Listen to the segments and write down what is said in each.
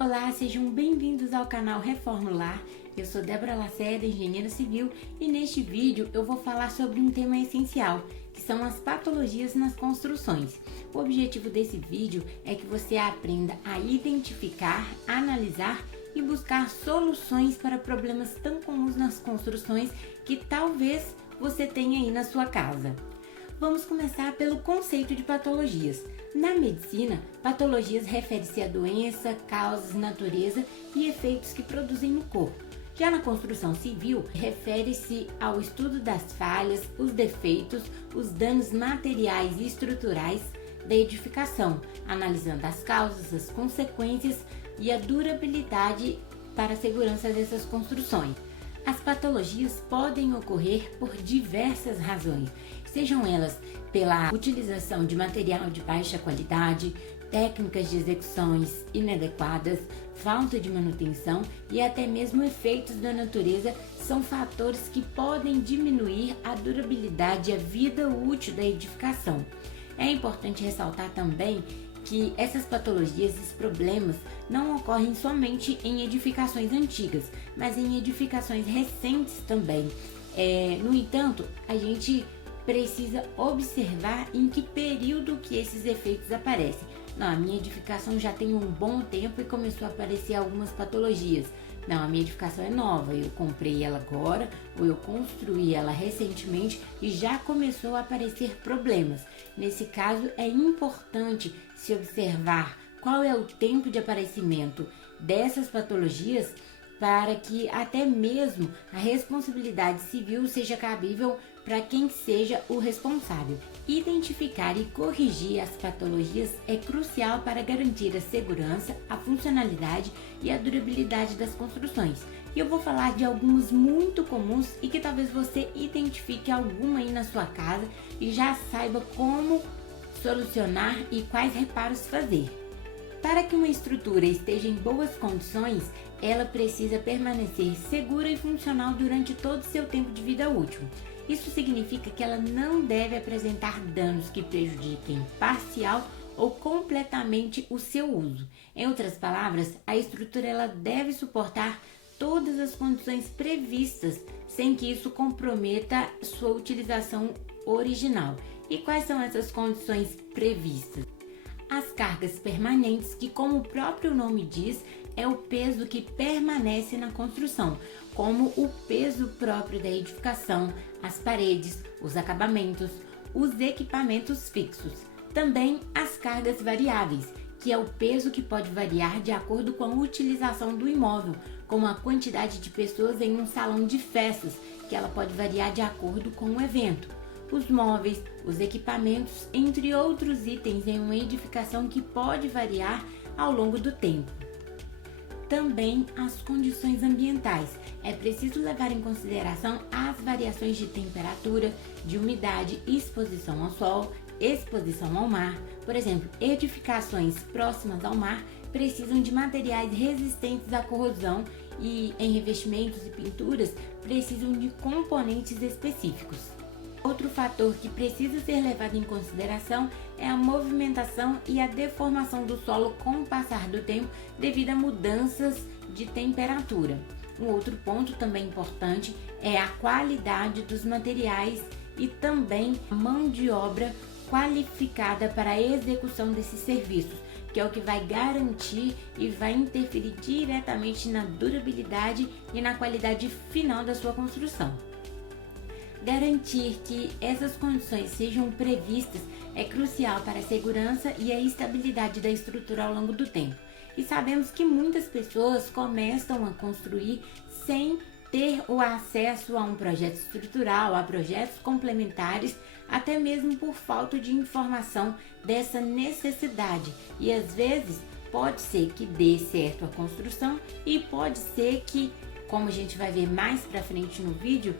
Olá, sejam bem-vindos ao canal Reformular. Eu sou Débora Lacerda, engenheira civil, e neste vídeo eu vou falar sobre um tema essencial, que são as patologias nas construções. O objetivo desse vídeo é que você aprenda a identificar, analisar e buscar soluções para problemas tão comuns nas construções que talvez você tenha aí na sua casa. Vamos começar pelo conceito de patologias. Na medicina, patologias refere-se a doença, causas, natureza e efeitos que produzem no corpo. Já na construção civil, refere-se ao estudo das falhas, os defeitos, os danos materiais e estruturais da edificação, analisando as causas, as consequências e a durabilidade para a segurança dessas construções. As patologias podem ocorrer por diversas razões, sejam elas pela utilização de material de baixa qualidade, técnicas de execuções inadequadas, falta de manutenção e até mesmo efeitos da natureza são fatores que podem diminuir a durabilidade e a vida útil da edificação. É importante ressaltar também que essas patologias, esses problemas, não ocorrem somente em edificações antigas, mas em edificações recentes também. No entanto, a gente precisa observar em que período que esses efeitos aparecem. Não, a minha edificação já tem um bom tempo e começou a aparecer algumas patologias. Não, a minha edificação é nova, eu comprei ela agora ou eu construí ela recentemente e já começou a aparecer problemas. Nesse caso, é importante se observar qual é o tempo de aparecimento dessas patologias para que até mesmo a responsabilidade civil seja cabível para quem seja o responsável. Identificar e corrigir as patologias é crucial para garantir a segurança, a funcionalidade e a durabilidade das construções. E eu vou falar de algumas muito comuns e que talvez você identifique alguma aí na sua casa e já saiba como solucionar e quais reparos fazer. Para que uma estrutura esteja em boas condições, ela precisa permanecer segura e funcional durante todo o seu tempo de vida útil. Isso significa que ela não deve apresentar danos que prejudiquem parcial ou completamente o seu uso. Em outras palavras, a estrutura ela deve suportar todas as condições previstas, sem que isso comprometa sua utilização original. E quais são essas condições previstas? As cargas permanentes, que como o próprio nome diz, é o peso que permanece na construção, como o peso próprio da edificação, as paredes, os acabamentos, os equipamentos fixos. Também as cargas variáveis, que é o peso que pode variar de acordo com a utilização do imóvel, como a quantidade de pessoas em um salão de festas, que ela pode variar de acordo com o evento. Os móveis, os equipamentos, entre outros itens em uma edificação que pode variar ao longo do tempo. Também as condições ambientais. É preciso levar em consideração as variações de temperatura, de umidade, exposição ao sol, exposição ao mar. Por exemplo, edificações próximas ao mar precisam de materiais resistentes à corrosão e em revestimentos e pinturas precisam de componentes específicos. Outro fator que precisa ser levado em consideração é a movimentação e a deformação do solo com o passar do tempo devido a mudanças de temperatura. Um outro ponto também importante é a qualidade dos materiais e também a mão de obra qualificada para a execução desses serviços, que é o que vai garantir e vai interferir diretamente na durabilidade e na qualidade final da sua construção. Garantir que essas condições sejam previstas é crucial para a segurança e a estabilidade da estrutura ao longo do tempo. E sabemos que muitas pessoas começam a construir sem ter o acesso a um projeto estrutural, a projetos complementares, até mesmo por falta de informação dessa necessidade. E às vezes pode ser que dê certo a construção e pode ser que, como a gente vai ver mais pra frente no vídeo,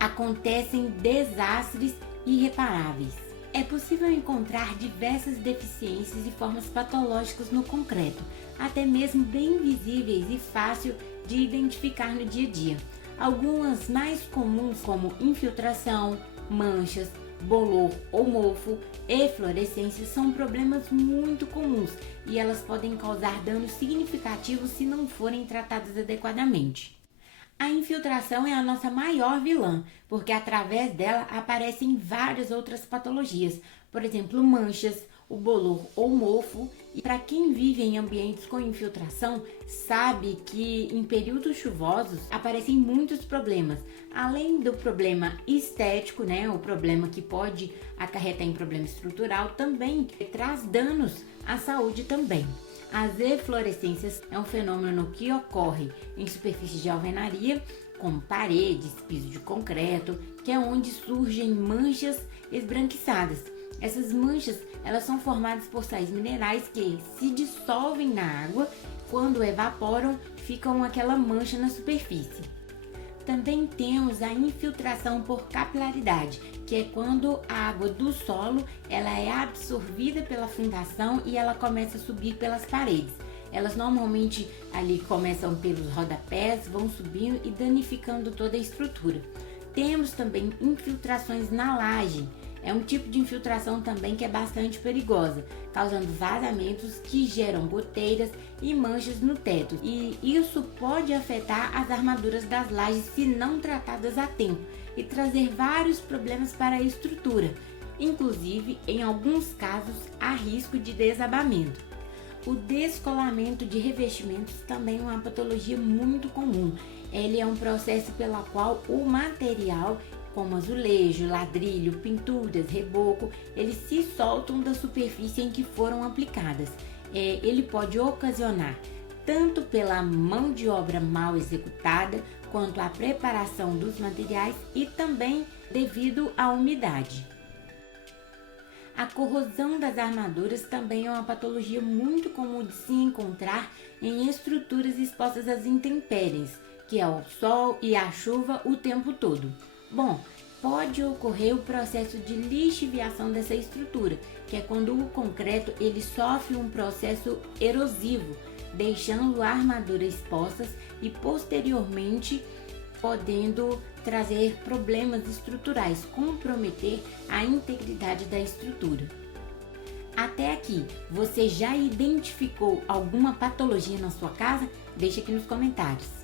acontecem desastres irreparáveis. É possível encontrar diversas deficiências e formas patológicas no concreto, até mesmo bem visíveis e fácil de identificar no dia a dia. Algumas mais comuns, como infiltração, manchas, bolor ou mofo, eflorescência são problemas muito comuns e elas podem causar danos significativos se não forem tratadas adequadamente. A infiltração é a nossa maior vilã, porque através dela aparecem várias outras patologias, por exemplo, manchas, o bolor ou mofo. E para quem vive em ambientes com infiltração, sabe que em períodos chuvosos aparecem muitos problemas. Além do problema estético, o problema que pode acarretar em problema estrutural, também traz danos à saúde também. As eflorescências é um fenômeno que ocorre em superfícies de alvenaria, como paredes, piso de concreto, que é onde surgem manchas esbranquiçadas. Essas manchas, elas são formadas por sais minerais que se dissolvem na água, quando evaporam, ficam aquela mancha na superfície. Também temos a infiltração por capilaridade, que é quando a água do solo ela é absorvida pela fundação e ela começa a subir pelas paredes. Elas normalmente ali começam pelos rodapés, vão subindo e danificando toda a estrutura. Temos também infiltrações na laje. É um tipo de infiltração também que é bastante perigosa, causando vazamentos que geram goteiras e manchas no teto. E isso pode afetar as armaduras das lajes se não tratadas a tempo e trazer vários problemas para a estrutura. Inclusive, em alguns casos, há risco de desabamento. O descolamento de revestimentos também é uma patologia muito comum. Ele é um processo pela qual o material, como azulejo, ladrilho, pinturas, reboco, eles se soltam da superfície em que foram aplicadas. Ele pode ocasionar, tanto pela mão de obra mal executada, quanto a preparação dos materiais e também devido à umidade. A corrosão das armaduras também é uma patologia muito comum de se encontrar em estruturas expostas às intempéries, que é o sol e a chuva o tempo todo. Bom, pode ocorrer o processo de lixiviação dessa estrutura, que é quando o concreto ele sofre um processo erosivo, deixando a armadura expostas e posteriormente podendo trazer problemas estruturais, comprometer a integridade da estrutura. Até aqui, você já identificou alguma patologia na sua casa? Deixa aqui nos comentários.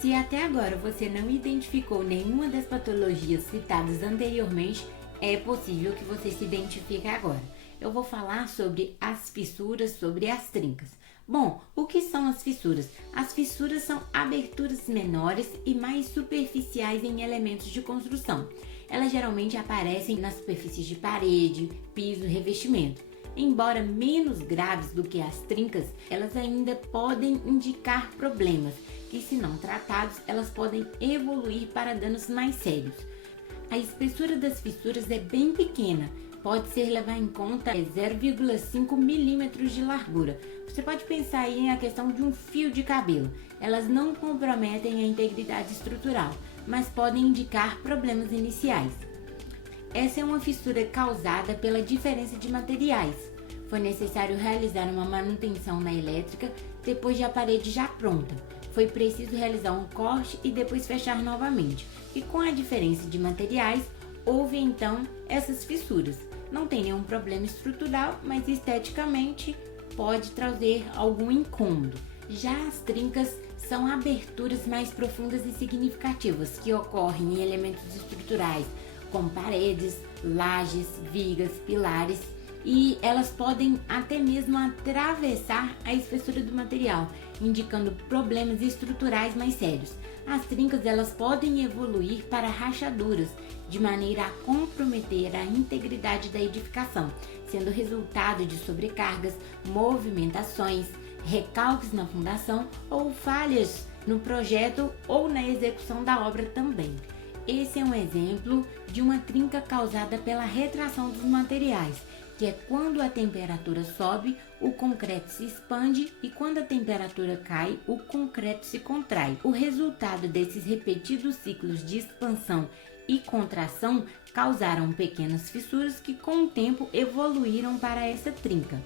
Se até agora você não identificou nenhuma das patologias citadas anteriormente, é possível que você se identifique agora. Eu vou falar sobre as fissuras, sobre as trincas. Bom, o que são as fissuras? As fissuras são aberturas menores e mais superficiais em elementos de construção. Elas geralmente aparecem nas superfícies de parede, piso e revestimento. Embora menos graves do que as trincas, elas ainda podem indicar problemas que, se não tratados, elas podem evoluir para danos mais sérios. A espessura das fissuras é bem pequena, pode ser levar em conta 0,5 milímetros de largura. Você pode pensar aí na questão de um fio de cabelo. Elas não comprometem a integridade estrutural, mas podem indicar problemas iniciais. Essa é uma fissura causada pela diferença de materiais. Foi necessário realizar uma manutenção na elétrica depois de a parede já pronta. Foi preciso realizar um corte e depois fechar novamente. E com a diferença de materiais, houve então essas fissuras. Não tem nenhum problema estrutural, mas esteticamente pode trazer algum incômodo. Já as trincas são aberturas mais profundas e significativas que ocorrem em elementos estruturais, como paredes, lajes, vigas, pilares, e elas podem até mesmo atravessar a espessura do material, indicando problemas estruturais mais sérios. As trincas elas podem evoluir para rachaduras, de maneira a comprometer a integridade da edificação, sendo resultado de sobrecargas, movimentações, recalques na fundação ou falhas no projeto ou na execução da obra também. Esse é um exemplo de uma trinca causada pela retração dos materiais, que é quando a temperatura sobe, o concreto se expande e quando a temperatura cai, o concreto se contrai. O resultado desses repetidos ciclos de expansão e contração causaram pequenas fissuras que com o tempo evoluíram para essa trinca.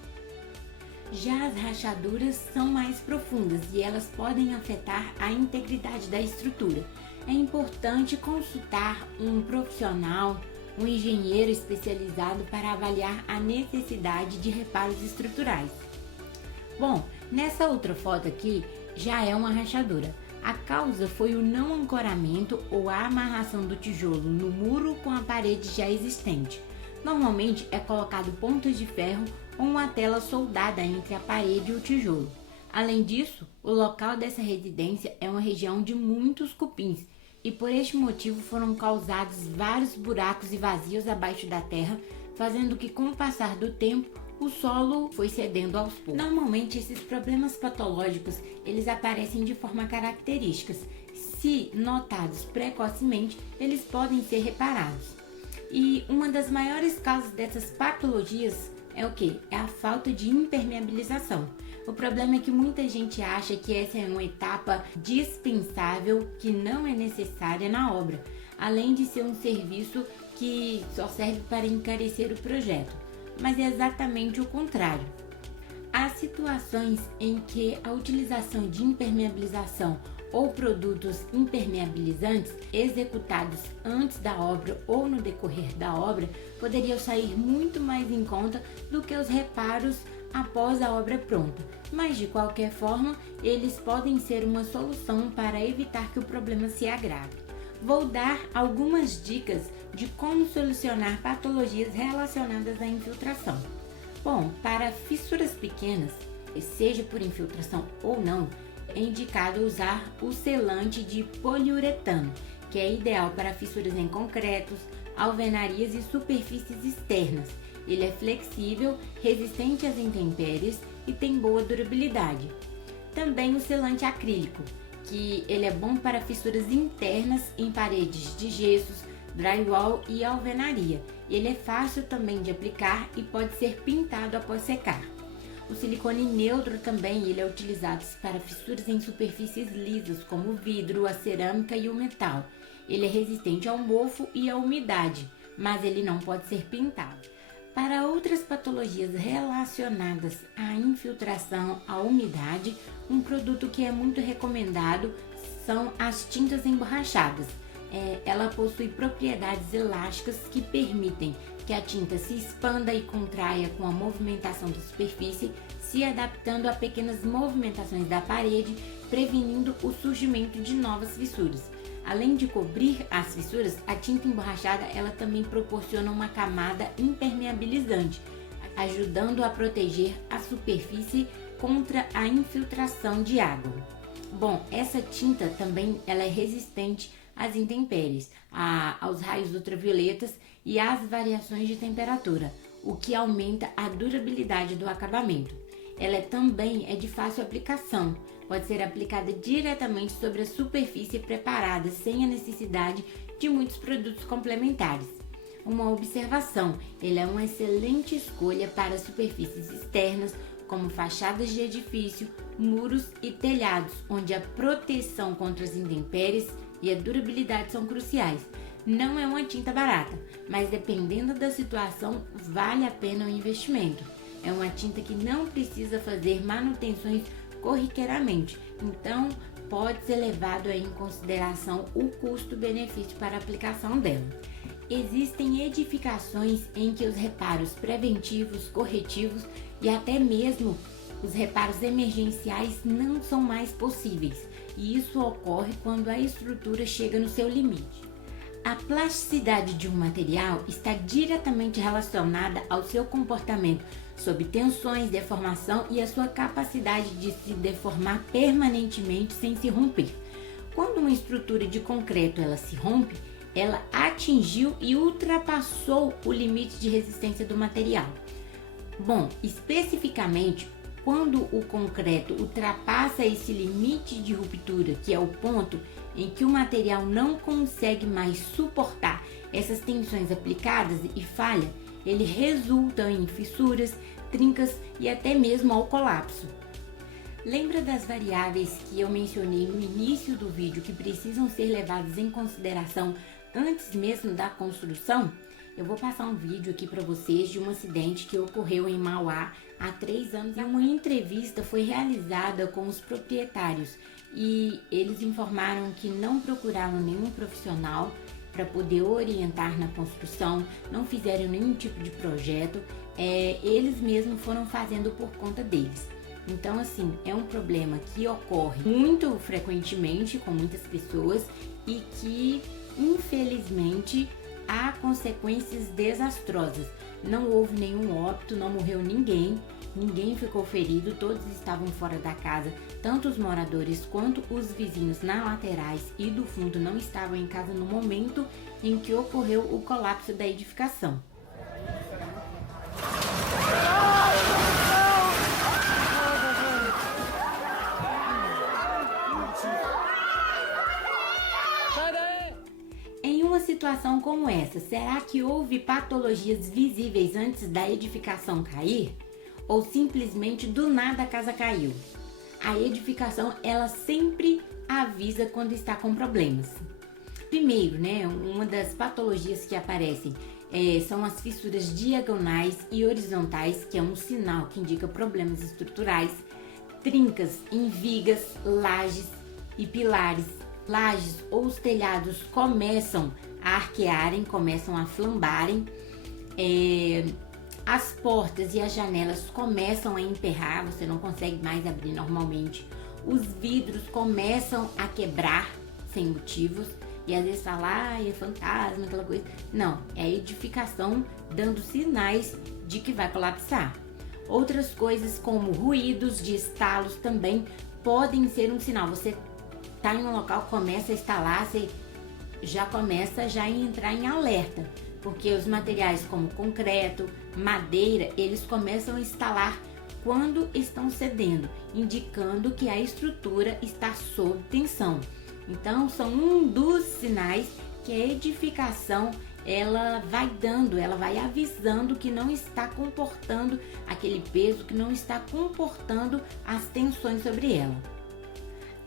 Já as rachaduras são mais profundas e elas podem afetar a integridade da estrutura. É importante consultar um profissional um engenheiro especializado para avaliar a necessidade de reparos estruturais. Bom, nessa outra foto aqui já é uma rachadura. A causa foi o não ancoramento ou a amarração do tijolo no muro com a parede já existente. Normalmente é colocado pontas de ferro ou uma tela soldada entre a parede e o tijolo. Além disso, o local dessa residência é uma região de muitos cupins e por este motivo foram causados vários buracos e vazios abaixo da terra, fazendo que com o passar do tempo o solo foi cedendo aos poucos. Normalmente esses problemas patológicos eles aparecem de forma características. Se notados precocemente, eles podem ser reparados. E uma das maiores causas dessas patologias é o que? É a falta de impermeabilização. O problema é que muita gente acha que essa é uma etapa dispensável que não é necessária na obra, além de ser um serviço que só serve para encarecer o projeto. Mas é exatamente o contrário. Há situações em que a utilização de impermeabilização ou produtos impermeabilizantes executados antes da obra ou no decorrer da obra poderiam sair muito mais em conta do que os reparos após a obra pronta, mas de qualquer forma eles podem ser uma solução para evitar que o problema se agrave. Vou dar algumas dicas de como solucionar patologias relacionadas à infiltração. Bom, para fissuras pequenas, seja por infiltração ou não, é indicado usar o selante de poliuretano, que é ideal para fissuras em concretos, alvenarias e superfícies externas. Ele é flexível, resistente às intempéries e tem boa durabilidade. Também o selante acrílico, que ele é bom para fissuras internas em paredes de gessos, drywall e alvenaria. Ele é fácil também de aplicar e pode ser pintado após secar. O silicone neutro também ele é utilizado para fissuras em superfícies lisas como o vidro, a cerâmica e o metal. Ele é resistente ao mofo e à umidade, mas ele não pode ser pintado. Para outras patologias relacionadas à infiltração, à umidade, um produto que é muito recomendado são as tintas emborrachadas. Ela possui propriedades elásticas que permitem que a tinta se expanda e contraia com a movimentação da superfície, se adaptando a pequenas movimentações da parede, prevenindo o surgimento de novas fissuras. Além de cobrir as fissuras, a tinta emborrachada ela também proporciona uma camada impermeabilizante, ajudando a proteger a superfície contra a infiltração de água. Bom, essa tinta também ela é resistente às intempéries, aos raios ultravioletas e às variações de temperatura, o que aumenta a durabilidade do acabamento. Ela também é de fácil aplicação, pode ser aplicada diretamente sobre a superfície preparada sem a necessidade de muitos produtos complementares. Uma observação, ele é uma excelente escolha para superfícies externas como fachadas de edifício, muros e telhados, onde a proteção contra as intempéries e a durabilidade são cruciais. Não é uma tinta barata, mas dependendo da situação, vale a pena o investimento. É uma tinta que não precisa fazer manutenções corriqueiramente, então pode ser levado em consideração o custo-benefício para a aplicação dela. Existem edificações em que os reparos preventivos, corretivos e até mesmo os reparos emergenciais não são mais possíveis, e isso ocorre quando a estrutura chega no seu limite. A plasticidade de um material está diretamente relacionada ao seu comportamento sob tensões, deformação e a sua capacidade de se deformar permanentemente sem se romper. Quando uma estrutura de concreto ela se rompe, ela atingiu e ultrapassou o limite de resistência do material. Bom, especificamente, quando o concreto ultrapassa esse limite de ruptura, que é o ponto em que o material não consegue mais suportar essas tensões aplicadas e falha, ele resulta em fissuras, trincas e até mesmo ao colapso. Lembra das variáveis que eu mencionei no início do vídeo que precisam ser levadas em consideração antes mesmo da construção? Eu vou passar um vídeo aqui para vocês de um acidente que ocorreu em Mauá há 3 anos. Uma entrevista foi realizada com os proprietários e eles informaram que não procuraram nenhum profissional, para poder orientar na construção, não fizeram nenhum tipo de projeto, eles mesmos foram fazendo por conta deles. Então, assim, é um problema que ocorre muito frequentemente com muitas pessoas e que, infelizmente, há consequências desastrosas. Não houve nenhum óbito, não morreu ninguém, ninguém ficou ferido, todos estavam fora da casa, tanto os moradores quanto os vizinhos na laterais e do fundo não estavam em casa no momento em que ocorreu o colapso da edificação. Em uma situação como essa, será que houve patologias visíveis antes da edificação cair? Ou simplesmente do nada a casa caiu? A edificação, ela sempre avisa quando está com problemas. Primeiro, uma das patologias que aparecem são as fissuras diagonais e horizontais, que é um sinal que indica problemas estruturais, trincas em vigas, lajes e pilares. Lajes ou os telhados começam a arquearem, começam a flambarem, as portas e as janelas começam a emperrar, você não consegue mais abrir normalmente, os vidros começam a quebrar sem motivos, e às vezes fala, é fantasma, aquela coisa. Não, é a edificação dando sinais de que vai colapsar. Outras coisas como ruídos de estalos também podem ser um sinal. Você está em um local, começa a estalar, você já começa a entrar em alerta, porque os materiais como concreto, madeira, eles começam a estalar quando estão cedendo, indicando que a estrutura está sob tensão. Então, são um dos sinais que a edificação ela vai avisando que não está comportando aquele peso, que não está comportando as tensões sobre ela.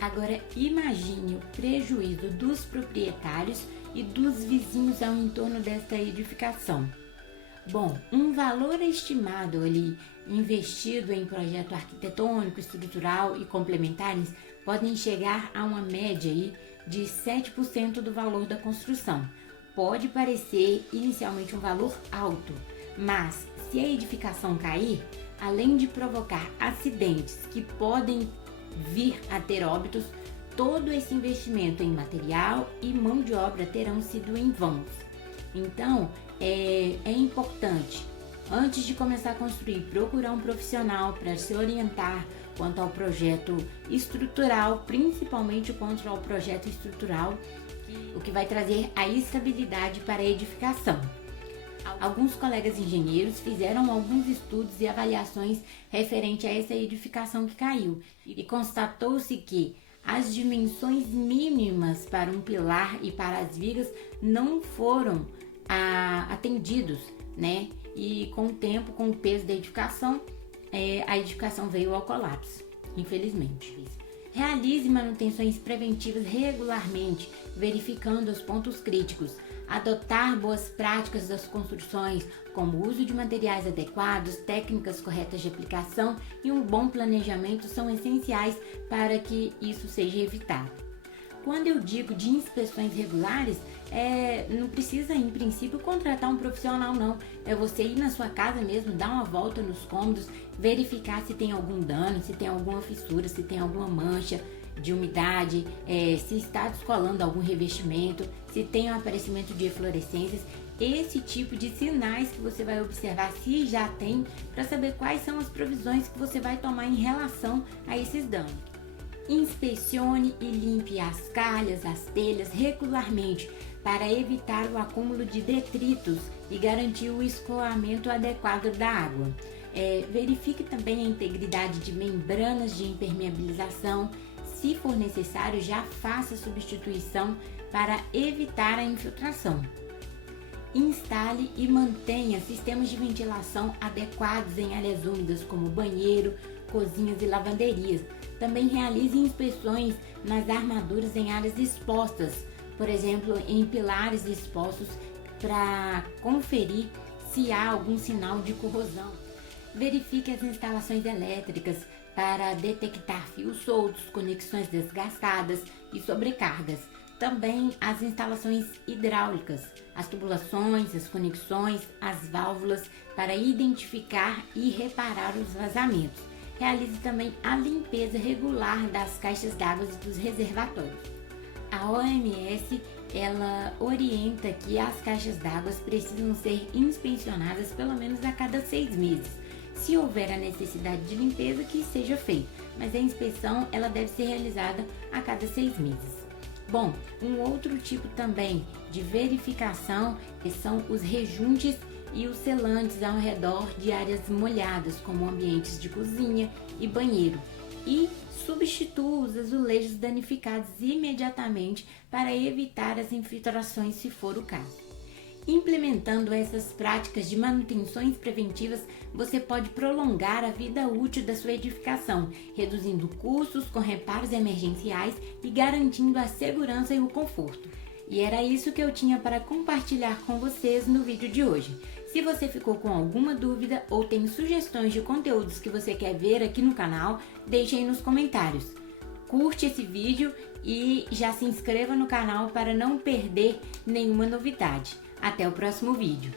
Agora, imagine o prejuízo dos proprietários e dos vizinhos ao entorno desta edificação. Bom, um valor estimado ali, investido em projeto arquitetônico, estrutural e complementares, podem chegar a uma média aí de 7% do valor da construção. Pode parecer inicialmente um valor alto, mas se a edificação cair, além de provocar acidentes que podem vir a ter óbitos, todo esse investimento em material e mão de obra terão sido em vão. Então, é importante, antes de começar a construir, procurar um profissional para se orientar quanto ao projeto estrutural, principalmente quanto ao projeto estrutural, o que vai trazer a estabilidade para a edificação. Alguns colegas engenheiros fizeram alguns estudos e avaliações referente a essa edificação que caiu e constatou-se que as dimensões mínimas para um pilar e para as vigas não foram atendidos, E com o tempo, com o peso da edificação, a edificação veio ao colapso, infelizmente. Realize manutenções preventivas regularmente, verificando os pontos críticos. Adotar boas práticas das construções, como o uso de materiais adequados, técnicas corretas de aplicação e um bom planejamento são essenciais para que isso seja evitado. Quando eu digo de inspeções regulares, não precisa, em princípio, contratar um profissional, não. É você ir na sua casa mesmo, dar uma volta nos cômodos, verificar se tem algum dano, se tem alguma fissura, se tem alguma mancha de umidade, se está descolando algum revestimento, se tem um aparecimento de eflorescências. Esse tipo de sinais que você vai observar, se já tem, para saber quais são as provisões que você vai tomar em relação a esses danos. Inspecione e limpe as calhas, as telhas regularmente para evitar o acúmulo de detritos e garantir o escoamento adequado da água. Verifique também a integridade de membranas de impermeabilização. Se for necessário, já faça a substituição para evitar a infiltração. Instale e mantenha sistemas de ventilação adequados em áreas úmidas como banheiro, cozinhas e lavanderias. Também realize inspeções nas armaduras em áreas expostas, por exemplo, em pilares expostos, para conferir se há algum sinal de corrosão. Verifique as instalações elétricas para detectar fios soltos, conexões desgastadas e sobrecargas. Também as instalações hidráulicas, as tubulações, as conexões, as válvulas para identificar e reparar os vazamentos. Realize também a limpeza regular das caixas d'água e dos reservatórios. A OMS, ela orienta que as caixas d'água precisam ser inspecionadas pelo menos a cada 6 meses. Se houver a necessidade de limpeza, que seja feita, mas a inspeção ela deve ser realizada a cada 6 meses. Bom, um outro tipo também de verificação são os rejuntes e os selantes ao redor de áreas molhadas, como ambientes de cozinha e banheiro. E substitua os azulejos danificados imediatamente para evitar as infiltrações, se for o caso. Implementando essas práticas de manutenções preventivas, você pode prolongar a vida útil da sua edificação, reduzindo custos com reparos emergenciais e garantindo a segurança e o conforto. E era isso que eu tinha para compartilhar com vocês no vídeo de hoje. Se você ficou com alguma dúvida ou tem sugestões de conteúdos que você quer ver aqui no canal, deixe aí nos comentários. Curte esse vídeo e já se inscreva no canal para não perder nenhuma novidade. Até o próximo vídeo.